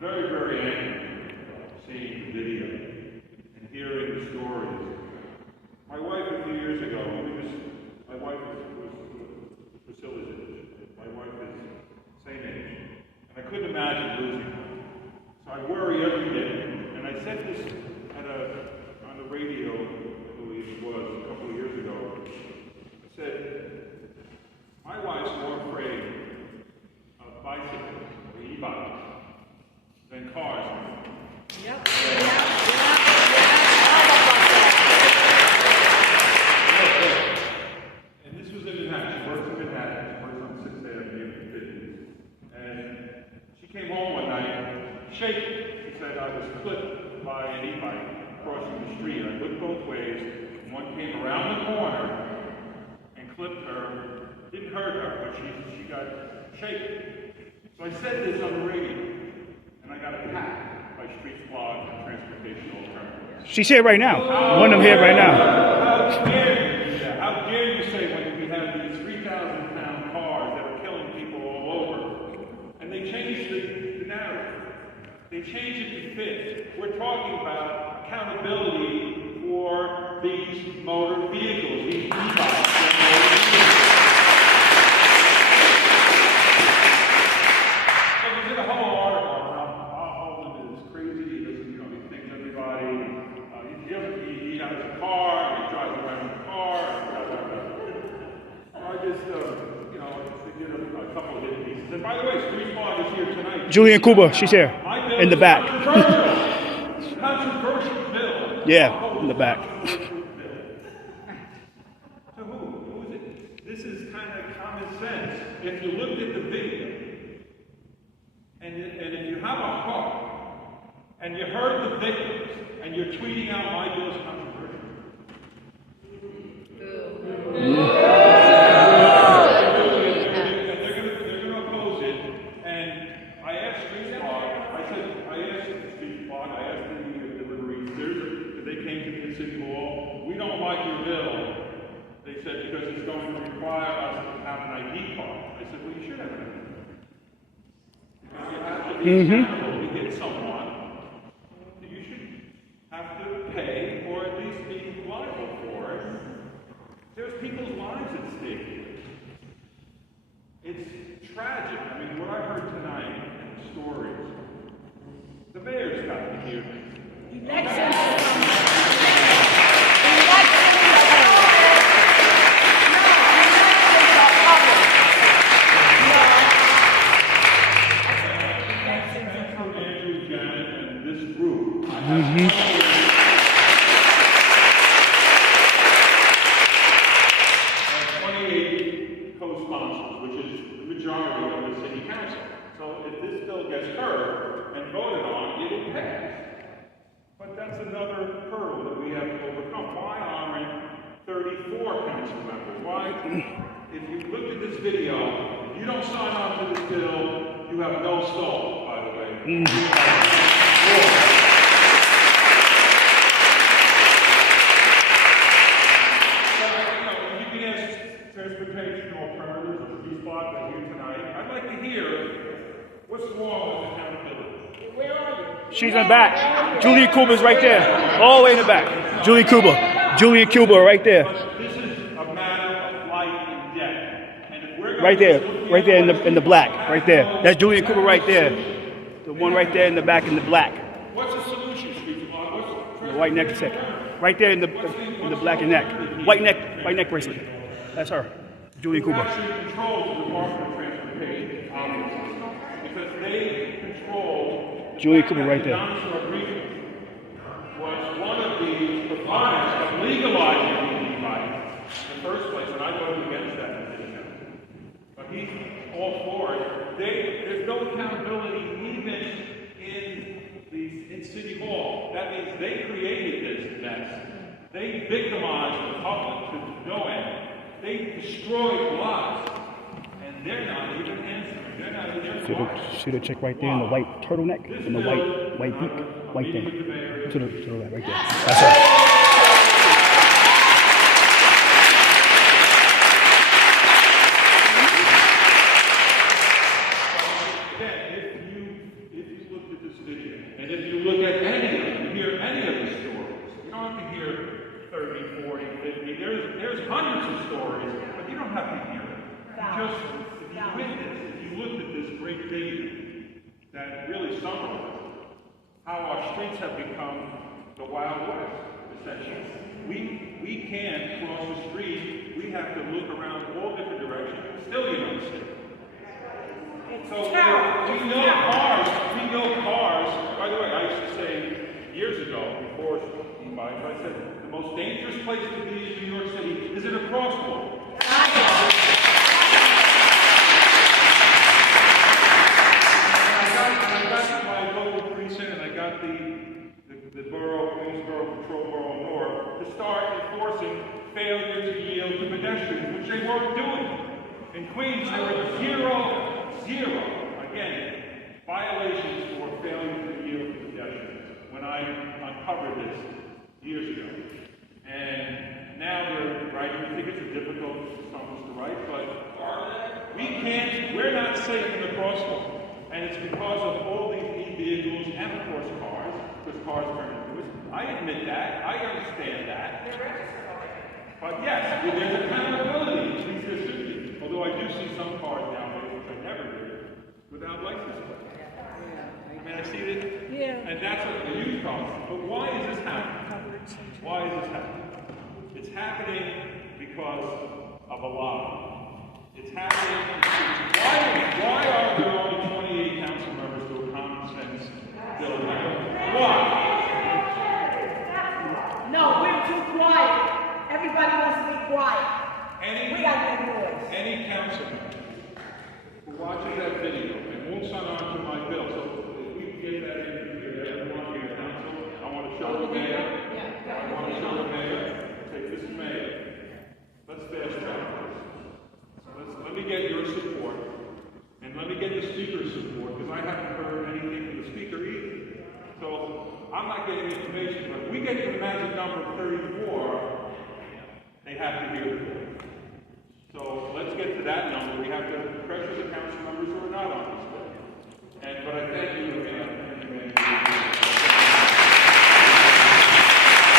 very, very angry seeing the video and hearing the stories. My wife a few years ago, my wife was Priscilla's age. My wife is the same age. And I couldn't imagine losing her. So I worry every day. And I said this on the radio, I believe it was, a couple of years ago. I said, my wife's more afraid of bicycles or e-bikes than cars. Yep. And this was in Manhattan. She works in Manhattan. She works on 6th Avenue in 50s. And she came home one night, shaking. She said, I was clipped by an e-bike crossing the street. I looked both ways. One came around the corner and clipped her. Didn't hurt her, but she got shaken. So I said this on the radio, and I got attacked by Streets Blog and Transportation Alternatives. She's here right now. One of them here right now. How dare you do that? How dare you say when we have these 3,000-pound cars that are killing people all over? And they changed the narrative. They changed it to fit. We're talking about accountability for these motor vehicles, these e-bikes. And by the way, Street Blog is here tonight. Julian Kuba, she's here in the back. Controversial bill. Yeah, in the back. To who is it? This is kind of common sense. If you looked at the video, and if you have a heart, and you heard the victims, and you're tweeting out my bill is controversial. Because it's going to require us to have an ID card. I said, well, you should have an ID card. Because you have to be accountable to hit someone. You should have to pay or at least be liable for it. There's people's lives at stake. It's tragic. I mean, what I heard tonight and the stories, the mayor's got to hear this. If you looked at this video, if you don't sign on to this bill, you have no soul, by the way. You can ask Transportation Alternatives or Streets Blog that here tonight. I'd like to hear what's wrong with accountability. Where are you? She's in the back. Julian Kuba's right there. All the way in the back. Julian Kuba. Julian Kuba right there. Right there in the black, right there. That's Julian Kuba right there. The one right there in the back in the black. What's the solution, Streets Blog? The white neck second. Right there in the black and neck. White neck bracelet. That's her. Julian Kuba. Who actually controls the Department of Transportation, obviously, because they control. Julian Kuba right there. Was one of the proponents of legalizing the e-bike in the first place, and I voted against that. But he's all for it. There's no accountability even in City Hall. That means they created this mess. They victimized the public to no end. They destroyed lives. And they're not even answering. They're not even See the chick right there in the white turtleneck and the white beak, white thing. To the left, right there. That's her. If you looked at this our streets have become the Wild West, essentially. We can't cross the street. We have to look around all different directions. Still, you don't see. So we know cars. By the way, I used to say years ago, before e-bikes, I said the most dangerous place to be in New York City is in a crosswalk. I got my local precinct and I got the borough, Queensborough Patrol Borough North, to start enforcing failure to yield to pedestrians, which they weren't doing. In Queens, there were zero, again, violations for failure to yield to pedestrians when I uncovered this years ago. And now they're writing tickets. It's difficult for someone to write, but we're not safe in the crosswalk. And it's because of all these e-vehicles and, of course, cars, because cars turn into it. I admit that. I understand that. But yes, there's accountability. At least there should be. Although I do see some cars nowadays, which I never did, without license plates. I mean, I see it. Yeah. And that's a huge problem. But why is this happening? Why is this happening? It's happening because of a lobby. It's happening. Why are there only 28 council members to a common sense bill? Why? No, we're too quiet. Everybody wants to be quiet. We got no voice. Any council member who watches that video and won't sign on to my bill, so if we can get that in everyone here, council, I want to show the mayor. I want to show the mayor. Take this mayor. Let's fast track this. Let me get your support, and let me get the speaker's support, because I haven't heard anything from the speaker either. So I'm not getting information, but if we get to the magic number of 34, they have to hear it. So let's get to that number. We have to pressure the council members who are not on this bill. But I thank